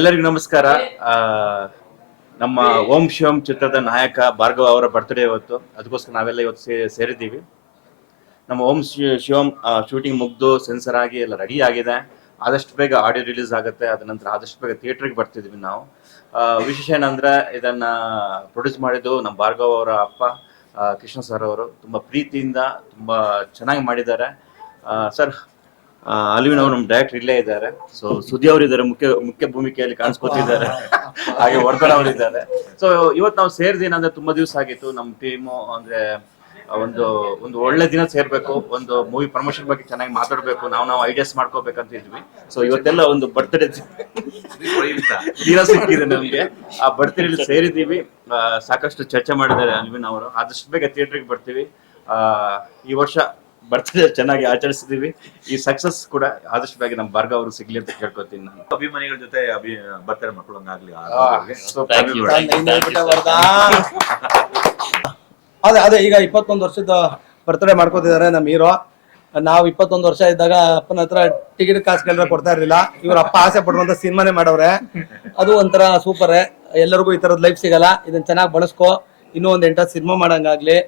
ಎಲ್ಲರಿಗೂ ನಮಸ್ಕಾರ. ನಮ್ಮ ಓಂ ಶಿವಂ ಚಿತ್ರದ ನಾಯಕ ಭಾರ್ಗವ ಅವರ ಬರ್ತ್ಡೇ ಇವತ್ತು. ಅದಕ್ಕೋಸ್ಕರ ನಾವೆಲ್ಲ ಇವತ್ತು ಸೇರಿದ್ದೀವಿ. ನಮ್ಮ ಓಂ ಶಿವಂ ಶೂಟಿಂಗ್ ಮುಗ್ದು ಸೆನ್ಸರ್ ಆಗಿ ಎಲ್ಲ ರೆಡಿ ಆಗಿದೆ. ಆದಷ್ಟು ಬೇಗ ಆಡಿಯೋ ರಿಲೀಸ್ ಆಗುತ್ತೆ. ಅದ ನಂತರ ಆದಷ್ಟು ಬೇಗ ಥಿಯೇಟ್ರಿಗೆ ಬರ್ತಿದ್ವಿ ನಾವು. ವಿಶೇಷ ಏನಂದ್ರೆ ಇದನ್ನ ಪ್ರೊಡ್ಯೂಸ್ ಮಾಡಿದ್ದು ನಮ್ಮ ಭಾರ್ಗವ ಅವರ ಅಪ್ಪ ಕೃಷ್ಣ ಸರ್ ಅವರು. ತುಂಬಾ ಪ್ರೀತಿಯಿಂದ ತುಂಬಾ ಚೆನ್ನಾಗಿ ಮಾಡಿದ್ದಾರೆ. ಸರ್ ಅಲಿವಿನ್ ಅವರು ನಮ್ಮ ಡೈರೆಕ್ಟರ್ ಇಲ್ಲೇ ಇದ್ದಾರೆ. ಸೊ ಸುದ್ದಿ ಅವರು ಇದ್ದಾರೆ ಮುಖ್ಯ ಮುಖ್ಯ ಭೂಮಿಕೆಯಲ್ಲಿ ಕಾಣಿಸ್ಕೊತಿದ್ದಾರೆ. ಹಾಗೆ ವರ್ಧನ್ ಅವರು ಇದ್ದಾರೆ. ಸೊ ಇವತ್ತು ನಾವು ಸೇರಿದ ಏನಂದ್ರೆ ತುಂಬಾ ದಿವಸ ಆಗಿತ್ತು. ನಮ್ಮ ಟೀಮು ಅಂದ್ರೆ ಒಂದು ಒಂದು ಒಳ್ಳೆ ದಿನ ಸೇರ್ಬೇಕು ಒಂದು ಮೂವಿ ಪ್ರಮೋಷನ್ ಬಗ್ಗೆ ಚೆನ್ನಾಗಿ ಮಾತಾಡ್ಬೇಕು ನಾವು ನಾವು ಐಡಿಯಾಸ್ ಮಾಡ್ಕೋಬೇಕಂತ ಇದ್ವಿ ಸೊ ಇವತ್ತೆಲ್ಲ ಒಂದು ಬರ್ತ್ಡೇ ದಿನ. ಸಿಕ್ಕಿದೆ ನಮ್ಗೆ. ಆ ಬರ್ತ್ಡೇಲಿ ಸೇರಿದ್ದೀವಿ ಆ, ಸಾಕಷ್ಟು ಚರ್ಚೆ ಮಾಡಿದ್ದಾರೆ ಅಲ್ವಿನ್ ಅವರು. ಆದಷ್ಟು ಬೇಗ ಥಿಯೇಟ್ರಿಗೆ ಬರ್ತೀವಿ. ಈ ವರ್ಷ ಬರ್ತ್ಡೇ ಚೆನ್ನಾಗಿ ಆಚರಿಸಿದೀವಿ. ಈ ಸಕ್ಸಸ್ ಕೂಡ ಆದಷ್ಟು ಬೇಗ ನಮ್ಮ ಭಾರ್ಗವ ಅವರು ಸಿಗ್ಲಿ ಅಂತ ಕೇಳ್ಕೊತೀನಿ ನಾನು. ಅಭಿಮಾನಿಗಳ ಜೊತೆ ಅಭಿ ಬರ್ತಾರೆ So, Thank you. sir. ಅದೇ ಅದೇ ಈಗ ಇಪ್ಪತ್ತೊಂದು ವರ್ಷದ ಬರ್ತ್ಡೇ ಮಾಡ್ಕೋತಿದ್ದಾರೆ ನಮ್ಮ ಹೀರೋ. ನಾವು ಇಪ್ಪತ್ತೊಂದು ವರ್ಷ ಇದ್ದಾಗ ಅಪ್ಪನ ಹತ್ರ ಟಿಕೆಟ್ ಕಾಸು ಕೇಳಿದ್ರೆ ಕೊಡ್ತಾ ಇರ್ಲಿಲ್ಲ. ಇವ್ರ ಅಪ್ಪ ಆಸೆ ಪಡುವಂತ ಸಿನಿಮಾನೇ ಮಾಡವ್ರೆ ಅದು ಒಂಥರ ಸೂಪರ್ ಎಲ್ಲರಿಗೂ ಈ ತರದ್ ಲೈಫ್ ಸಿಗಲ್ಲ. ಇದನ್ನ ಚೆನ್ನಾಗಿ ಬಳಸ್ಕೋ. ಇನ್ನೂ ಒಂದ್ ಎಂಟ ಸಿನಿಮಾ ಮಾಡಂಗಾಗ್ಲಿ.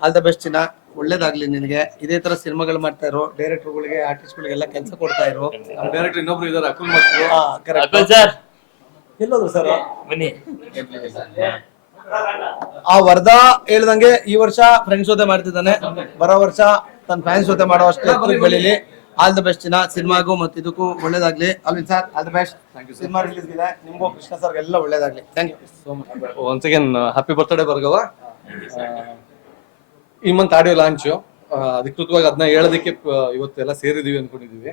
ಆಲ್ ದ ಬೆಸ್ಟ್ ಚಿನ್ನ. ಒಳ್ಳೇದಾಗ್ಲಿ ನಿನಗೆ. ಇದೇ ತರ ಸಿನಿಮಾಗಳು ಮಾಡ್ತಾ ಇರೋ ಡೈರೆಕ್ಟರ್ಗಳಿಗೆ ಆರ್ಟಿಸ್ಟ್ಗಳಿಗೆಲ್ಲ ಕೆಲಸ ಕೊಡ್ತಾ ಇರೋ. ಡೈರೆಕ್ಟರ್ ಇನ್ನೊಬ್ರು ಇದಾರೆ ಅಕುಲ್ ಮಾಸ್ಟ್ರು ಕರೆಕ್ಟ್ ಸರ್. ಎಲ್ಲೋದ್ರು ಸರ್? ಬನ್ನಿ. ಆ ವರ್ಧಾ ಹೇಳ್ದಂಗೆ ಈ ವರ್ಷ ಫ್ರೆಂಡ್ಸ್ ಜೊತೆ ಮಾಡ್ತಿದ್ದಾನೆ. ಬರೋ ವರ್ಷ ತನ್ನ ಫ್ಯಾನ್ಸ್ ಜೊತೆ ಮಾಡೋ ಅಷ್ಟು ಬೆಳಿಲಿ ಆಲ್ ದ ಬೆಸ್ಟ್ ದಿನ ಸಿನಿಮಾಗೂ ಮತ್ತು ಇದಕ್ಕೂ ಒಳ್ಳೇದಾಗ್ಲಿ. Alvin sir all the best cinema release ಇದೆ ನಿಮ್ಗೂ ಕೃಷ್ಣ ಸರ್ ಎಲ್ಲ ಒಳ್ಳೇದಾಗ್ಲಿ thank you once again happy birthday Bhargava. ಆ, ಈ ಮಂತ್ ಆಡಿಯೋ ಲಾಂಚು ಅಧಿಕೃತವಾಗಿ ಅದನ್ನ ಹೇಳೋದಕ್ಕೆ ಇವತ್ತೆಲ್ಲ ಸೇರಿದೀವಿ ಅನ್ಕೊಂಡಿದೀವಿ.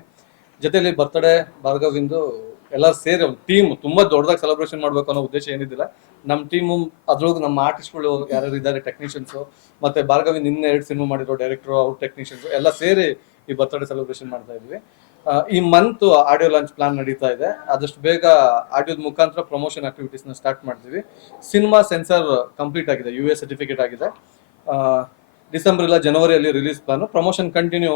ಜೊತೆಲಿ ಬರ್ತ್ಡೇ ಭಾರ್ಗವಿಂದು ಎಲ್ಲ ಸೇರಿ ಒಂದು ಟೀಮ್ ತುಂಬಾ ದೊಡ್ಡದಾಗಿ ಸೆಲೆಬ್ರೇಷನ್ ಮಾಡ್ಬೇಕು ಅನ್ನೋ ಉದ್ದೇಶ ಏನಿದ್ದಿಲ್ಲ. ನಮ್ಮ ಟೀಮು ಅದ್ರೊಳಗೆ ನಮ್ಮ ಆರ್ಟಿಸ್ಟ್ಗಳು ಯಾರ್ಯಾರು ಇದ್ದಾರೆ ಟೆಕ್ನಿಷಿಯನ್ಸು ಮತ್ತೆ ಭಾರ್ಗವಿ ನಿನ್ನೆ ಎರಡು ಸಿನಿಮಾ ಮಾಡಿರೋ ಡೈರೆಕ್ಟರ್ ಅವ್ರ ಟೆಕ್ನಿಷಿಯನ್ಸ್ ಎಲ್ಲ ಸೇರಿ ಈ ಬರ್ತ್ಡೇ ಸೆಲೆಬ್ರೇಷನ್ ಮಾಡ್ತಾ ಇದ್ವಿ. ಈ ಮಂತ್ ಆಡಿಯೋ ಲಾಂಚ್ ಪ್ಲಾನ್ ನಡೀತಾ ಇದೆ. ಆದಷ್ಟು ಬೇಗ ಆಡಿಯೋದ ಮುಖಾಂತರ ಪ್ರಮೋಷನ್ ಆಕ್ಟಿವಿಟೀಸ್ನ ಸ್ಟಾರ್ಟ್ ಮಾಡ್ತೀವಿ. ಸಿನಿಮಾ ಸೆನ್ಸರ್ ಕಂಪ್ಲೀಟ್ ಆಗಿದೆ ಯು ಎ ಸರ್ಟಿಫಿಕೇಟ್ ಆಗಿದೆ. ಡಿಸೆಂಬರ್ ಇಲ್ಲ ಜನವರಿಯಲ್ಲಿ ರಿಲೀಸ್ ಪ್ಲಾನ್ ಪ್ರಮೋಷನ್ ಕಂಟಿನ್ಯೂ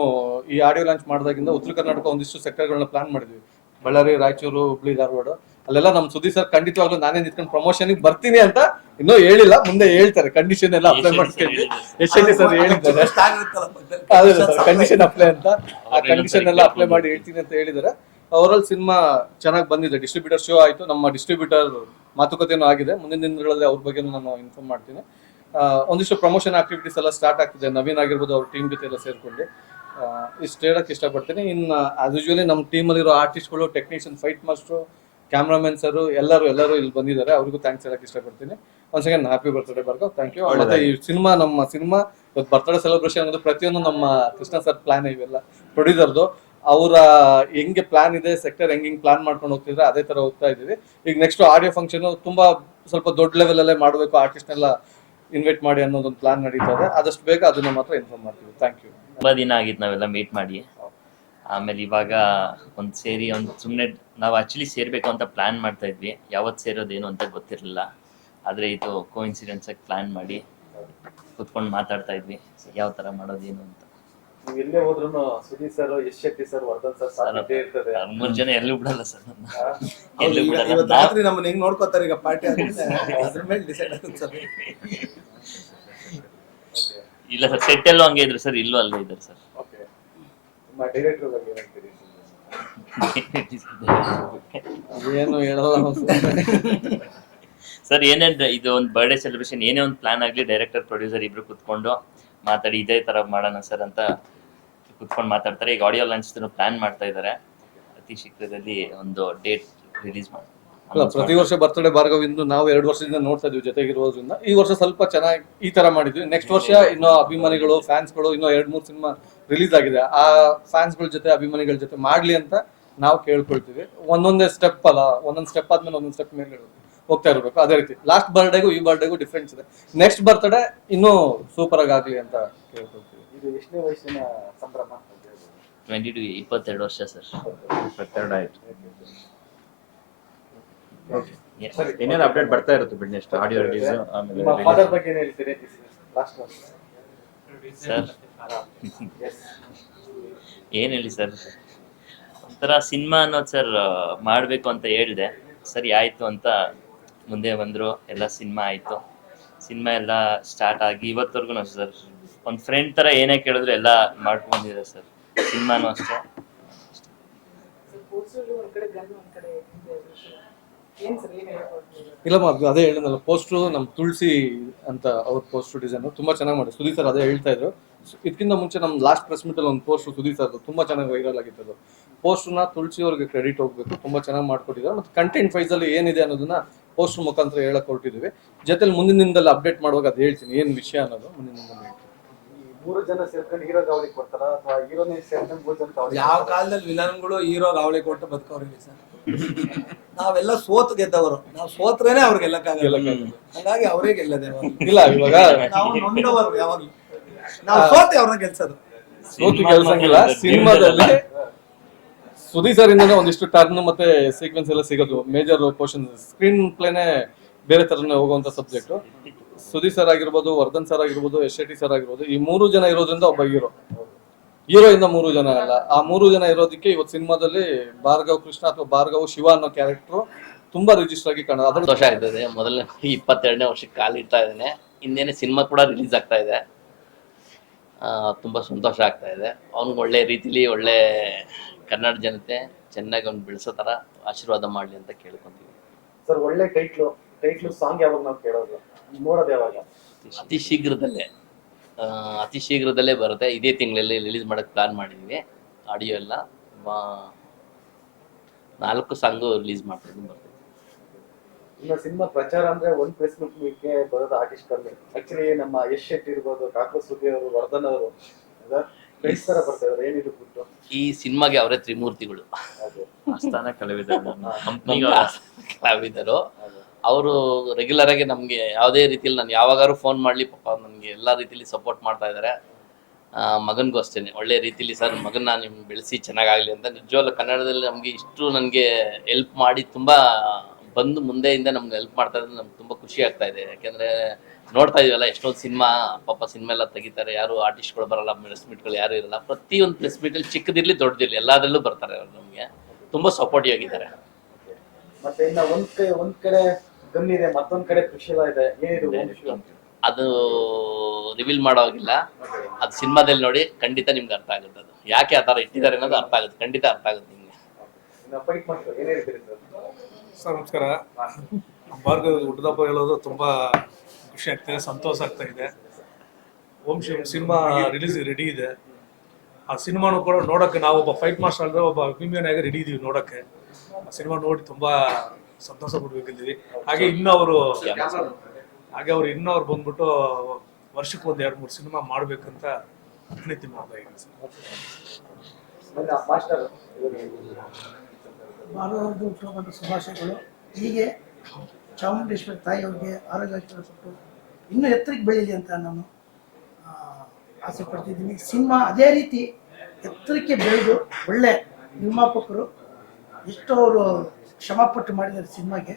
ಈ ಆಡಿಯೋ ಲಾಂಚ್ ಮಾಡಿದಾಗಿಂದ ಉತ್ತರ ಕರ್ನಾಟಕ ಒಂದಿಷ್ಟು ಸೆಕ್ಟರ್ಗಳನ್ನ ಪ್ಲಾನ್ ಮಾಡಿದ್ವಿ. ಬಳ್ಳಾರಿ ರಾಯಚೂರು ಹುಬ್ಳಿ ಧಾರವಾಡ ಅಲ್ಲೆಲ್ಲ ನಮ್ಮ ಸುದ್ದಿ ಸರ್ ಖಂಡಿತವಾಗ್ಲೂ ನಾನೇ ನಿಂತ್ಕೊಂಡು ಪ್ರಮೋಷನ್ ಬರ್ತೀನಿ ಅಂತ ಇನ್ನೂ ಹೇಳಿಲ್ಲ ಮುಂದೆ ಹೇಳ್ತಾರೆ. ಕಂಡೀಷನ್ ಎಲ್ಲ ಅಪ್ಲೈ ಮಾಡ್ಕೊಂಡು ಎಷ್ಟೇ ಸರ್ ಹೇಳಿದ್ದಾರೆ? ಅದೇ ಸರ್ ಕಂಡೀಷನ್ ಅಪ್ಲೈ ಅಂತ. ಆ ಕಂಡೀಷನ್ ಎಲ್ಲ ಅಪ್ಲೈ ಮಾಡಿ ಹೇಳ್ತೀನಿ ಅಂತ ಹೇಳಿದ್ದಾರೆ. ಓವರಾಲ್ ಸಿನಿಮಾ ಚೆನ್ನಾಗಿ ಬಂದಿದೆ. ಡಿಸ್ಟ್ರಿಬ್ಯೂಟರ್ ಶೋ ಆಯ್ತು. ನಮ್ಮ ಡಿಸ್ಟ್ರಿಬ್ಯೂಟರ್ ಮಾತುಕತೆನೂ ಆಗಿದೆ. ಮುಂದಿನ ದಿನಗಳಲ್ಲಿ ಅವ್ರ ಬಗ್ಗೆ ನಾನು ಇನ್ಫಾರ್ಮ್ ಮಾಡ್ತೀನಿ. ಒಂದಿಷ್ಟು ಪ್ರಮೋಷನ್ ಆಕ್ಟಿವಿಟೀಸ್ ಎಲ್ಲ ಸ್ಟಾರ್ಟ್ ಆಗ್ತಿದೆ. ನವೀನ್ ಆಗಿರ್ಬೋದು ಅವ್ರ ಟೀಮ್ ಜೊತೆ ಎಲ್ಲ ಸೇರ್ಕೊಂಡು. ಆ, ಇಷ್ಟು ಹೇಳಕ್ ಇಷ್ಟಪಡ್ತೀನಿ. ಇನ್ನು ಆಸ್ ಯೂಶುವಲಿ ನಮ್ಮ ಟೀಮಲ್ಲಿರೋ ಆರ್ಟಿಸ್ಟ್ಗಳು technician fight master cameraman sir ಎಲ್ಲರೂ ಎಲ್ಲರೂ ಇಲ್ಲಿ ಬಂದಿದ್ದಾರೆ. ಅವ್ರಿಗೂ ಥ್ಯಾಂಕ್ಸ್ ಹೇಳಕ್ ಇಷ್ಟಪಡ್ತೀನಿ. ಒಂದು ಸೆಕೆಂಡ್ ಹ್ಯಾಪಿ ಬರ್ತ್ಡೇ ಬರ್ಕೋ ಥ್ಯಾಂಕ್ ಯು ಮತ್ತೆ ಈ ಸಿನಿಮಾ ನಮ್ಮ ಸಿನಿಮಾ ಇವತ್ತು ಬರ್ತ್ಡೇ ಸೆಲೆಬ್ರೇಷನ್ ಅನ್ನೋದು ಪ್ರತಿಯೊಂದು ನಮ್ಮ ಕೃಷ್ಣ ಸರ್ ಪ್ಲಾನ್ ಇವೆಲ್ಲ. ಪ್ರೊಡ್ಯೂಸರ್ದು. ಅವರ ಹೆಂಗೆ ಪ್ಲಾನ್ ಇದೆ ಸೆಕ್ಟರ್ ಹೆಂಗೆ ಹಿಂಗೆ ಪ್ಲಾನ್ ಮಾಡ್ಕೊಂಡು ಹೋಗ್ತಿದ್ರೆ ಅದೇ ತರ ಹೋಗ್ತಾ ಇದ್ದೀವಿ. ಈಗ ನೆಕ್ಸ್ಟ್ ಆಡಿಯೋ ಫಂಕ್ಷನ್ ತುಂಬಾ ಸ್ವಲ್ಪ ದೊಡ್ಡ ಲೆವೆಲಲ್ಲೇ ಮಾಡಬೇಕು ಆರ್ಟಿಸ್ಟ್ನೆಲ್ಲ ಇನ್ವೈಟ್ ಮಾಡಿ ಅನ್ನೋದೊಂದು ಪ್ಲಾನ್ ನಡೀತಾ ಇದೆ ಆದಷ್ಟು ಬೇಗ ಅದನ್ನ ಮಾತ್ರ ಇನ್ಫಾರ್ಮ್ ಮಾಡ್ತೀವಿ. ಥ್ಯಾಂಕ್ ಯು ತುಂಬಾ ದಿನ ಆಗಿತ್ತು ನಾವೆಲ್ಲ ಮೀಟ್ ಮಾಡಿ. ಆಮೇಲೆ ಇವಾಗ ಒಂದು ಸೇರಿ ಒಂದು ಸುಮ್ಮನೆ ನಾವು ಆ್ಯಕ್ಚುಲಿ ಸೇರ್ಬೇಕು ಅಂತ ಪ್ಲಾನ್ ಮಾಡ್ತಾ ಇದ್ವಿ. ಯಾವತ್ತು ಸೇರೋದೇನು ಅಂತ ಗೊತ್ತಿರಲಿಲ್ಲ. ಆದರೆ ಇದು ಕೋಇನ್ಸಿಡೆನ್ಸ್ ಆಗಿ ಪ್ಲಾನ್ ಮಾಡಿ ಕುತ್ಕೊಂಡು ಮಾತಾಡ್ತಾ ಇದ್ವಿ. ಯಾವ ಥರ ಮಾಡೋದೇನು ಅಂತ. ನೀವು ಎಲ್ಲೇ ಹೋದ್ರು Sudeep sir Yash Shetty sir Vardhan sir ಸಾಧ್ಯತೆ ಇರ್ತದೆ. ಅವ್ರ್ ಮೂರ್ ಜನ ಎಲ್ಲೂ ಬಿಡಲ್ಲ ಸರ್ ನನ್ನ. ಎಲ್ಲೂ ಬಿಡಲ್ಲ. ಇವತ್ತು ರಾತ್ರಿ ನಮ್ಮನ್ನ ಹೆಂಗ್ ನೋಡ್ಕೋತಾರೆ ಈಗ ಪಾರ್ಟಿ ಆದ್ಮೇಲೆ ಅದ್ರ ಮೇಲೆ ಡಿಸೈಡ್ ಆಗುತ್ತೆ ಸರ್. ಇಲ್ಲ ಸರ್ ಸೆಟ್ ಎಲ್ಲೂ ಹಂಗೆ ಇದ್ರು ಸರ್ ಇಲ್ಲೂ ಅಲ್ಲೇ ಇದ್ದಾರೆ ಸರ್. ಓಕೆ ನಿಮ್ಮ ಡೈರೆಕ್ಟರ್ ಬಗ್ಗೆ ಏನಂತೀರಿ ಏನು ಹೇಳಲ್ಲ ಸರ್ ಏನೇ ಇದು ಒಂದು ಬರ್ಡೇ ಸೆಲೆಬ್ರೇಷನ್ ಏನೇ ಒಂದು ಪ್ಲಾನ್ ಆಗಲಿ ಡೈರೆಕ್ಟರ್ ಪ್ರೊಡ್ಯೂಸರ್ ಇಬ್ರು ಕುತ್ಕೊಂಡು ಮಾತಾಡಿ ಇದೇ ತರ ಮಾಡೋಣ ಸರ್ ಅಂತ ಕುತ್ಕೊಂಡು ಮಾತಾಡ್ತಾರೆ. ಈಗ ಆಡಿಯೋ ಲಾಂಚ್ ಪ್ಲಾನ್ ಮಾಡ್ತಾ ಇದ್ದಾರೆ. ಅತಿ ಶೀಘ್ರದಲ್ಲಿ ಒಂದು ಡೇಟ್ ರಿಲೀಸ್ ಮಾಡಿ ಅಲ್ಲ ಪ್ರತಿ ವರ್ಷ ಬರ್ತ್ಡೇ ಭಾರ್ಗವಿಂದು ನಾವು ಎರಡು ವರ್ಷದಿಂದ ನೋಡ್ತಾ ಇದೀವಿ ಜೊತೆಗಿರೋದ್ರಿಂದ. ಈ ವರ್ಷ ಸ್ವಲ್ಪ ಚೆನ್ನಾಗಿ ಈ ತರ ಮಾಡಿದ್ವಿ. ನೆಕ್ಸ್ಟ್ ವರ್ಷ ಇನ್ನು ಅಭಿಮಾನಿಗಳು ಫ್ಯಾನ್ಸ್ಗಳು ಇನ್ನೂ ಎರಡ್ ಮೂರು ಸಿನಿಮಾ ರಿಲೀಸ್ ಆಗಿದೆ. ಆ ಫ್ಯಾನ್ಸ್ಗಳ ಜೊತೆ ಅಭಿಮಾನಿಗಳ ಜೊತೆ ಮಾಡ್ಲಿ ಅಂತ ನಾವು ಕೇಳ್ಕೊಳ್ತೀವಿ. ಒಂದೊಂದೇ ಸ್ಟೆಪ್ ಅಲ್ಲ ಒಂದೊಂದ್ ಸ್ಟೆಪ್ ಆದ್ಮೇಲೆ ಒಂದೊಂದ್ ಸ್ಟೆಪ್ ಮೇಲೆ ಹೋಗ್ತಾ ಇರಬೇಕು. ಅದೇ ರೀತಿ ಲಾಸ್ಟ್ ಬರ್ಡೇಗೂ ಈ ಬರ್ಡೇಗೂ ಡಿಫ್ರೆನ್ಸ್ ಇದೆ. ನೆಕ್ಸ್ಟ್ ಬರ್ತ್ಡೇ ಇನ್ನೂ ಸೂಪರ್ ಆಗಿ ಆಗ್ಲಿ ಅಂತ ಕೇಳ್ಕೊಳ್ತೀವಿ. ಇದು ಎಷ್ಟನೇ ವಯಸ್ಸಿನ ಸಂಭ್ರಮ? ಟ್ವೆಂಟಿ ಟು ಇಪ್ಪತ್ತೆರಡು ವರ್ಷ ಸರ್. ಇಪ್ಪತ್ತೆರಡು ಆಯ್ತು. ಅಪ್ಡೇಟ್ ಬರ್ತಾ ಇರುತ್ತೆ ಬಿಡಿ ನೆಕ್ಸ್ಟ್ ಆಡಿಯೋ ರಿಲೀಸ್ ಆಮೇಲೆ ನಿಮ್ಮ ಫಾದರ್ ಬಗ್ಗೆ ಏನ್ ಹೇಳ್ತೀರಿ? ಲಾಸ್ಟ್ ಸರ್ ಏನ್ ಹೇಳಿ ಸರ್ ಒಂಥರ ಸಿನಿಮಾ ಅನ್ನೋದು ಸರ್ ಮಾಡ್ಬೇಕು ಅಂತ ಹೇಳಿದೆ. ಸರಿ ಆಯ್ತು ಅಂತ ಮುಂದೆ ಬಂದರು, ಎಲ್ಲ ಸಿನಿಮಾ ಆಯಿತು. ಸಿನಿಮಾ ಎಲ್ಲ ಸ್ಟಾರ್ಟ್ ಆಗಿ ಇವತ್ತವರೆಗೂ ಸರ್ ಒಂದು ಫ್ರೆಂಡ್ ಥರ ಏನೇ ಕೇಳಿದ್ರು ಎಲ್ಲ ಮಾಡ್ಕೊಂಡಿದ್ದಾರೆ ಸರ್ ಸಿನಿಮಾನು ಅಷ್ಟೇ. ಇಲ್ಲಮ್ಮ ಅದು ಅದೇ ಹೇಳಿದ್ನಲ್ಲ ಪೋಸ್ಟ್ರು ನಮ್ಮ ತುಳಸಿ ಅಂತ ಅವ್ರ ಪೋಸ್ಟ್ ಡಿಸೈನ್ ತುಂಬಾ ಚೆನ್ನಾಗಿ ಮಾಡಿ ಸುದೀಪ್ ಸರ್ ಅದೇ ಹೇಳ್ತಾ ಇದ್ರು. ಇದಕ್ಕಿಂತ ಮುಂಚೆ ನಮ್ಮ ಲಾಸ್ಟ್ ಪ್ರೆಸ್ ಮೀಟ್ ಅಲ್ಲಿ ಒಂದು ಪೋಸ್ಟ್ ಸುದೀಪ್ ಸರ್ ತುಂಬಾ ಚೆನ್ನಾಗಿ ವೈರಲ್ ಆಗಿತ್ತು ಪೋಸ್ಟ್ನ ತುಳಸಿ ಅವ್ರಿಗೆ ಕ್ರೆಡಿಟ್ ಹೋಗ್ಬೇಕು. ತುಂಬಾ ಚೆನ್ನಾಗಿ ಮಾಡ್ಕೊಟ್ಟಿದ್ದಾರೆ. ಮತ್ತೆ ಕಂಟೆಂಟ್ ವೈಸ್ ಅಲ್ಲಿ ಏನಿದೆ ಅನ್ನೋದನ್ನ ಪೋಸ್ಟ್ ಮುಖಾಂತರ ಹೇಳಕ್ ಹೊರಟಿದ್ದೀವಿ ಜೊತೆಲಿ ಮುಂದಿನ ದಿನದಲ್ಲಿ ಅಪ್ಡೇಟ್ ಮಾಡುವಾಗ ಅದು ಹೇಳ್ತೀನಿ. ಏನ್ ವಿಷಯ ಅನ್ನೋದು ಮುಂದಿನ ದಿನದಲ್ಲಿ ಹೇಳ್ತೀನಿ ಮೂರು ಜನ ಸೇರ್ಕೊಂಡು ಹೀರೋ ಗಾವಲಿಗೆ ಕೊಡ್ತಾರ ಅಥವಾ ಹೀರೋನೇ ಸೇರ್ಕೊಂಡು ಮೂರು ಜನ ಗಾವಲಿಗೆ ಯಾವ ಕಾಲದಲ್ಲಿ ವಿಲನ್ಗಳು ಹೀರೋ ಗಾವಳಿ ಕೊಟ್ಟು ಬದುಕವ್ರಿಗೆ ಸರ್ ನಾವೆಲ್ಲ ಸೋತ್ ಗೆದ್ದವರು. ನಾವು ಸೋತ್ರೇನೆ ಅವ್ರಿಗೆ ಗೆಲ್ಲಕ್ಕಾಗಲ್ಲ. ಹಂಗಾಗಿ ಅವರೇ ಗೆಲ್ಲದೆ ಇಲ್ಲ ಇವಾಗ ನಾವು ನೊಂದವರು ಯಾವಾಗ್ಲೂ. ನಾವು ಸೋತೆ ಅವ್ರನ್ನ ಗೆಲ್ಸೋದು. ಸೋತು ಕೆಲ್ಸಂಗಿಲ್ಲ ಸಿನಿಮಾದಲ್ಲಿ ಸುದೀಪ್ ಸರ್ ಇಂದಾನೆ ಒಂದಿಷ್ಟು ಟರ್ನ್ ಮತ್ತೆ ಸೀಕ್ವೆನ್ಸ್ ಎಲ್ಲ ಸಿಗೋದು. ಮೇಜರ್ ಪೋರ್ಷನ್ ಸ್ಕ್ರೀನ್ ಪ್ಲೇನೆ ಬೇರೆ ತರನೇ ಹೋಗುವಂತ ಸಬ್ಜೆಕ್ಟ್ ಸುದೀಪ್ ಸರ್ ಆಗಿರ್ಬೋದು, ವರ್ಧನ್ ಸರ್ ಆಗಿರ್ಬೋದು ಎಸ್ ಟಿ ಸರ್ ಆಗಿರ್ಬೋದು, ಈ ಮೂರು ಜನ ಇರೋದ್ರಿಂದ ಒಬ್ಬ ಹೀರೋ ಹೀರೋ ಇಂದ ಮೂರು ಜನ ಅಲ್ಲ. ಆ ಮೂರು ಜನ ಇರೋದಕ್ಕೆ ಇವತ್ತು ಸಿನಿಮಾದಲ್ಲಿ ಭಾರ್ಗವ್ ಕೃಷ್ಣ ಅಥವಾ ಭಾರ್ಗವ್ ಶಿವ ಅನ್ನೋ ಕ್ಯಾರೆಕ್ಟರ್ ತುಂಬಾ ರಿಜಿಸ್ಟರ್ ಆಗಿ ಕಾಣೋದು ಅದ್ರ ಆಗ್ತದೆ. ಮೊದಲನೇ ಇಪ್ಪತ್ತೆರಡನೇ ವರ್ಷಕ್ಕೆ ಕಾಲಿಡ್ತಾ ಇದ್ದೇನೆ. ಇನ್ನೇನೆ ಸಿನಿಮಾ ಕೂಡ ರಿಲೀಸ್ ಆಗ್ತಾ ಇದೆ. ತುಂಬಾ ಸಂತೋಷ ಆಗ್ತಾ ಇದೆ. ಅವ್ನಿಗೆ ಒಳ್ಳೆ ರೀತಿಲಿ ಒಳ್ಳೆ ಕನ್ನಡ ಜನತೆ ಚೆನ್ನಾಗಿ ಅವ್ನು ಬೆಳೆಸೋ ಥರ ಆಶೀರ್ವಾದ ಮಾಡಲಿ ಅಂತ ಕೇಳ್ಕೊಂತೀವಿ. ಸರ್ ಒಳ್ಳೆ ಟೈಟ್ಲು ಟೈಟ್ಲು ಸಾಂಗ್ ಯಾವಾಗ ನಾವು ಕೇಳೋದು? ನೋಡೋದು ಯಾವಾಗ? ಅತಿ ಶೀಘ್ರದಲ್ಲೇ ಆ, ಅತಿ ಶೀಘ್ರದಲ್ಲೇ ಬರುತ್ತೆ. ಇದೇ ತಿಂಗಳಲ್ಲಿ ರಿಲೀಸ್ ಮಾಡೋಕ್ಕೆ ಪ್ಲಾನ್ ಮಾಡಿದ್ದೀವಿ ಆಡಿಯೋ ಎಲ್ಲ ನಾಲ್ಕು ಸಾಂಗು ರಿಲೀಸ್ ಮಾಡ್ತೀವಿ ಬರ್ತೀವಿ ಇನ್ನು ಸಿನಿಮಾ ಪ್ರಚಾರ ಅಂದ್ರೆ ಒಂದ್ ಪ್ರೆಸ್ ಮೀಟ್ಗೆ ಬರೋದು ಆರ್ಟಿಸ್ಟ್ ಕಮ್ಮಿ ಆಕ್ಚುಲಿ ನಮ್ಮ ಯಶ್ ಶೆಟ್ಟಿ ಇರ್ಬೋದು ಕಾಕರ ಸುದ್ದಿ ಅವರು ವರ್ಧನ್ ಅವರು ಫ್ರೆಂಡ್ಸ್ ಏನಿದು ಬಿಟ್ಟು ಈ ಸಿನಿಮಾಗೆ ಅವರೇ ತ್ರಿಮೂರ್ತಿಗಳು. ಆಸ್ಥಾನ ಕಲಾವಿದರು ಕಲಾವಿದರು. ಅವರು ರೆಗ್ಯುಲರ್ ಆಗಿ ನಮಗೆ ಯಾವುದೇ ರೀತಿಯಲ್ಲಿ ನಾನು ಯಾವಾಗಾರು ಫೋನ್ ಮಾಡಲಿ ಪಾಪ ನನಗೆ ಎಲ್ಲ ರೀತಿಲಿ ಸಪೋರ್ಟ್ ಮಾಡ್ತಾ ಇದ್ದಾರೆ ಮಗನಿಗೂ ಅಷ್ಟೇ ಒಳ್ಳೆ ರೀತಿಲಿ ಸರ್ ಮಗನ್ನ ನಿಮ್ ಬೆಳೆಸಿ ಚೆನ್ನಾಗಾಗಲಿ ಅಂತ. ನಿಜವಾಗ್ಲೂ ಕನ್ನಡದಲ್ಲಿ ನಮಗೆ ಇಷ್ಟು ನನಗೆ ಹೆಲ್ಪ್ ಮಾಡಿ ತುಂಬ ಬಂದು ಮುಂದೆಯಿಂದ ನಮ್ಗೆ ಹೆಲ್ಪ್ ಮಾಡ್ತಾ ಇದ್ರೆ ನಮ್ಗೆ ತುಂಬ ಖುಷಿ ಆಗ್ತಾ ಇದೆ. ಯಾಕೆಂದರೆ ನೋಡ್ತಾ ಇದೀವಲ್ಲ ಎಷ್ಟೊಂದು ಸಿನಿಮಾ ಪಾಪ ಸಿನಿಮಾ ಎಲ್ಲ ತೆಗಿತಾರೆ ಯಾರು ಆರ್ಟಿಸ್ಟ್ಗಳು ಬರಲ್ಲ ಪ್ರೆಸ್ ಮೀಟ್ಗಳು ಯಾರು ಇರಲ್ಲ ಪ್ರತಿಯೊಂದು ಪ್ರೆಸ್ ಮೀಟಲ್ಲಿ ಚಿಕ್ಕದಿರಲಿ ದೊಡ್ಡದಿರಲಿ ಎಲ್ಲದರಲ್ಲೂ ಬರ್ತಾರೆ ಅವ್ರು ನಮಗೆ. ತುಂಬ ಸಪೋರ್ಟಿವ್ ಆಗಿದ್ದಾರೆ. ಮತ್ತೆ ಇನ್ನ ಒಂದ್ ಕಡೆ ಒಂದ್ ಕಡೆ ಇದೆ ಮತ್ತೊಂದ್ ಕಡೆ ಖುಷಿ ಇದೆ. ಏನಿದು ಅದು ರಿವೀಲ್ ಮಾಡೋ ಹಾಗಿಲ್ಲ. ಅದು ಸಿನಿಮಾದಲ್ಲಿ ನೋಡಿ ಖಂಡಿತ ನಿಮ್ಗೆ ಅರ್ಥ ಆಗುತ್ತೆ ಅದು. ಯಾಕೆ ಆ ಥರ ಇಟ್ಟಿದ್ದಾರೆ ಅನ್ನೋದು ಅರ್ಥ ಆಗುತ್ತೆ ಖಂಡಿತ ಅರ್ಥ ಆಗುತ್ತೆ ನಿಮಗೆ. ಇನ್ನ ಫೈಟ್ ಮಾಡ್ತಾರೆ? ಏನ್ ಹೇಳ್ತೀರಿ ಸರ್? ಸರ್ ನಮಸ್ಕಾರ. ಭಾರ್ಗವ್ ಹುಟ್ಟದಪ್ಪ ಹೇಳೋದು ತುಂಬ ಖುಷಿ ಆಗ್ತಿದೆ ಸಂತೋಷ ಆಗ್ತಾ ಇದೆ. Om Shiva cinema release ready ಇದೆ. ಆ ಸಿನಿಮಾನು ಕೂಡ ನೋಡೋಕ್ಕೆ ನಾವು ಒಬ್ಬ ಫೈಟ್ ಮಾಸ್ಟರ್ ಅಲ್ಲದೆ ಒಬ್ಬ ಅಭಿಮಾನಿಯಾಗಿ ರೆಡಿ ಇದೀವಿ ನೋಡೋಕ್ಕೆ ಆ ಸಿನಿಮಾ ನೋಡಿ ತುಂಬ ಸಂತೋಷ ಪಡ್ಬೇಕಿದ್ದೀವಿ. ಹಾಗೆ ಇನ್ನೂ ಅವರು ಹಾಗೆ ಅವ್ರು ಇನ್ನೂ ಅವ್ರು ಬಂದ್ಬಿಟ್ಟು ವರ್ಷಕ್ಕೆ ಒಂದು ಎರಡು ಮೂರು ಸಿನಿಮಾ ಮಾಡ್ಬೇಕಂತ ವಿನಂತಿ ಮಾಡ್ತಾ ಇದ್ದೀನಿ ಸರ್. ಮಾಸ್ಟರ್ ಬಾಲವರ್ಗ ಹುಟ್ಟುಹಬ್ಬದ ಶುಭಾಶಯಗಳು. ಹೀಗೆ ಚಾಮುಂಡೇಶ್ವರಿ ತಾಯಿಯವ್ರಿಗೆ ಆರೋಗ್ಯ ಕೊಟ್ಟು ಇನ್ನೂ ಎತ್ತರಕ್ಕೆ ಬೆಳೀಲಿ ಅಂತ ನಾನು ಆಸೆ ಪಡ್ತಿದ್ದೀನಿ. ಸಿನಿಮಾ ಅದೇ ರೀತಿ ಎತ್ತರಕ್ಕೆ ಬೆಳೆದು ಒಳ್ಳೆ ನಿರ್ಮಾಪಕರು ಎಷ್ಟು ಅವರು ಶ್ರಮಪಟ್ಟು ಮಾಡಿದ್ದಾರೆ ಸಿನಿಮಾಗೆ,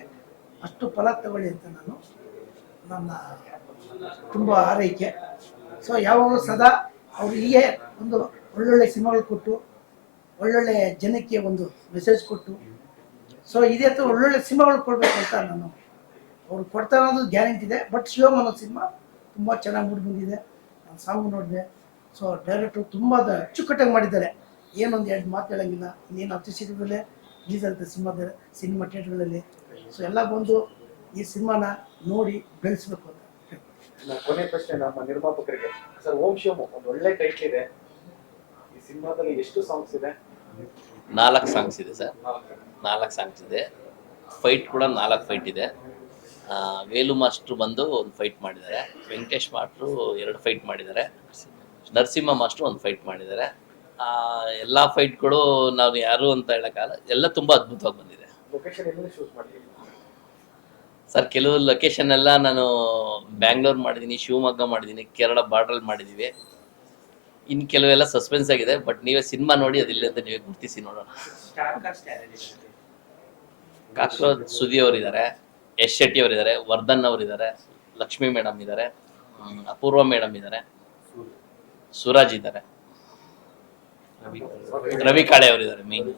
ಅಷ್ಟು ಫಲ ತಗೊಳ್ಳಿ ಅಂತ ನಾನು ನನ್ನ ತುಂಬ ಆರೈಕೆ ಸೊ ಯಾವಾಗಲೂ ಸದಾ ಅವರು ಹೀಗೆ ಒಂದು ಒಳ್ಳೊಳ್ಳೆ ಸಿನಿಮಾಗಳು ಕೊಟ್ಟು, ಒಳ್ಳೊಳ್ಳೆ ಜನಕ್ಕೆ ಒಂದು ಮೆಸೇಜ್ ಕೊಟ್ಟು ಸೊ ಇದೇ ಥರ ಒಳ್ಳೊಳ್ಳೆ ಸಿನಿಮಾಗಳು ಕೊಡಬೇಕು ಅಂತ ನಾನು ಅವ್ರು ಕೊಡ್ತಾ ಅನ್ನೋದು ಗ್ಯಾರಂಟಿ ಇದೆ ಬಟ್ ಶಿವಮ್ ಅನ್ನೋ ಸಿನಿಮಾ ತುಂಬ ಚೆನ್ನಾಗಿ ಮೂಡಿ ಬಂದಿದೆ. ನಾನು ಸಾಂಗ್ ನೋಡಿದೆ. ಸೊ ಡೈರೆಕ್ಟ್ರು ತುಂಬ ಅಚ್ಚುಕಟ್ಟಾಗಿ ಮಾಡಿದ್ದಾರೆ. ಏನೊಂದು ಎರಡು ಮಾತು ಹೇಳೋಂಗಿಲ್ಲ. ಇನ್ನೇನು ಹತ್ತು ಸಿಟಿಗಳಲ್ಲೇ ರಿಲೀಸ್ ಆಗುತ್ತೆ ಸಿನಿಮಾದ ಸಿನಿಮಾ ಥಿಯೇಟ್ರ್ಗಳಲ್ಲಿ. ಸೊ ಎಲ್ಲ ಬಂದು ಈ ಸಿನಿಮಾನ ನೋಡಿ ಬೆಳೆಸ್ಬೇಕು ಅಂತ. ಕೊನೆ ಪ್ರಶ್ನೆ ನಮ್ಮ ನಿರ್ಮಾಪಕರಿಗೆ. ಸರ್ ಓಂ ಶಿವಮ್ ಒಂದು ಒಳ್ಳೆ ಟೈಟ್ ಇದೆ. ಈ ಸಿನಿಮಾದಲ್ಲಿ ಎಷ್ಟು ಸಾಂಗ್ಸ್ ಇದೆ? ನಾಲ್ಕು ಸಾಂಗ್ಸ್ ಇದೆ ಸರ್. ನಾಲ್ಕು. ಸಾಂಗ್ಸ್ ಇದೆ. ಫೈಟ್ ಕೂಡ ನಾಲ್ಕು ಫೈಟ್ ಇದೆ. ವೇಲು ಮಾಸ್ಟ್ರು ಬಂದು ಒಂದು ಫೈಟ್ ಮಾಡಿದ್ದಾರೆ. ವೆಂಕಟೇಶ್ ಮಾಸ್ಟ್ರು ಎರಡು ಫೈಟ್ ಮಾಡಿದ್ದಾರೆ. ನರಸಿಂಹ ಮಾಸ್ಟ್ರು ಒಂದು ಫೈಟ್ ಮಾಡಿದ್ದಾರೆ. ಎಲ್ಲ ಫೈಟ್ಗಳು ನಾವು ಯಾರು ಅಂತ ಹೇಳೋಕ್ಕಾಗಲ್ಲ. ಎಲ್ಲ ತುಂಬ ಅದ್ಭುತವಾಗಿ ಬಂದಿದೆ. ಸರ್ ಕೆಲವು ಲೊಕೇಶನ್ ಎಲ್ಲ ನಾನು ಬ್ಯಾಂಗ್ಳೂರ್ ಮಾಡಿದ್ದೀನಿ ಶಿವಮೊಗ್ಗ ಮಾಡಿದ್ದೀನಿ ಕೇರಳ ಬಾರ್ಡ್ರಲ್ಲಿ ಮಾಡಿದ್ದೀವಿ. ಇನ್ನು ಕೆಲವೆಲ್ಲ ಸಸ್ಪೆನ್ಸ್ ಆಗಿದೆ ಬಟ್ ನೀವೇ ಸಿನಿಮಾ ನೋಡಿ ಅದಿಲ್ಲ ಅಂತ ನೀವೇ ಗುರ್ತಿಸಿ ನೋಡೋಣ. ಕಾಕ್ರೋಚ್ ಸುದಿ ಅವರಿದ್ದಾರೆ. ಯಶ್ ಶೆಟ್ಟಿ ಅವರಿದ್ದಾರೆ, ವರ್ಧನ್ ಅವರಿದ್ದಾರೆ, ಲಕ್ಷ್ಮಿ ಮೇಡಮ್ ಇದ್ದಾರೆ ಅಪೂರ್ವ ಮೇಡಮ್ ಇದ್ದಾರೆ, ಸೂರಜ್ ಇದ್ದಾರೆ. ರವಿ ಕಾಳೆ ಅವರಿದ್ದಾರೆ ಮೇನ್